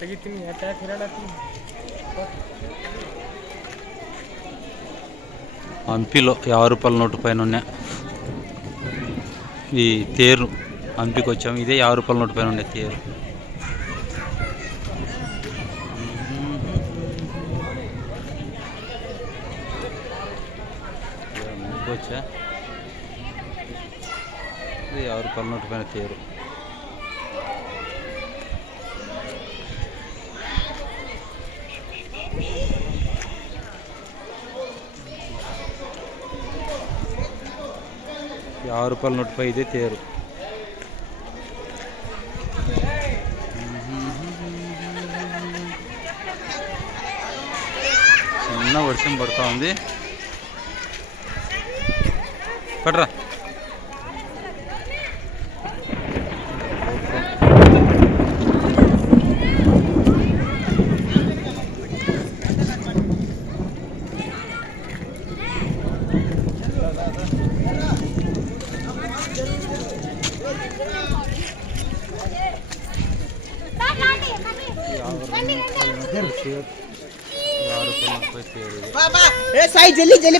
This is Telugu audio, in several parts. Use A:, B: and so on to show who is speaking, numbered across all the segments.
A: ತೆಗಿತೀನಿ ಯಾಕೆ ಹಿರಾಡತ್ತೀನಿ
B: హంపీలో యాభై రూపాయల నోటు పైన ఉన్నాయి ఈ తేరు హంపీకి వచ్చాము ఇదే యాభై రూపాయల నోటు పైన ఉండే తేరు వచ్చా ఇది యాభై రూపాయల నోటు పైన తేరు ఆరు రూపాయల నోటుపై ఇదే తేరు. చిన్న వర్షం పడుతూ ఉంది. పట్రా.
C: ए साई जल्दी जल्दी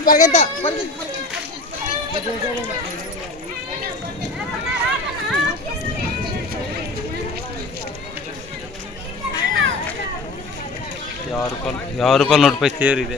B: ಯಾರು ರೂಪಾಯಿ ಯಾರು ರೂಪಾಯಿ ನೋಟ್ ಪೈ ಸೇರಿದೆ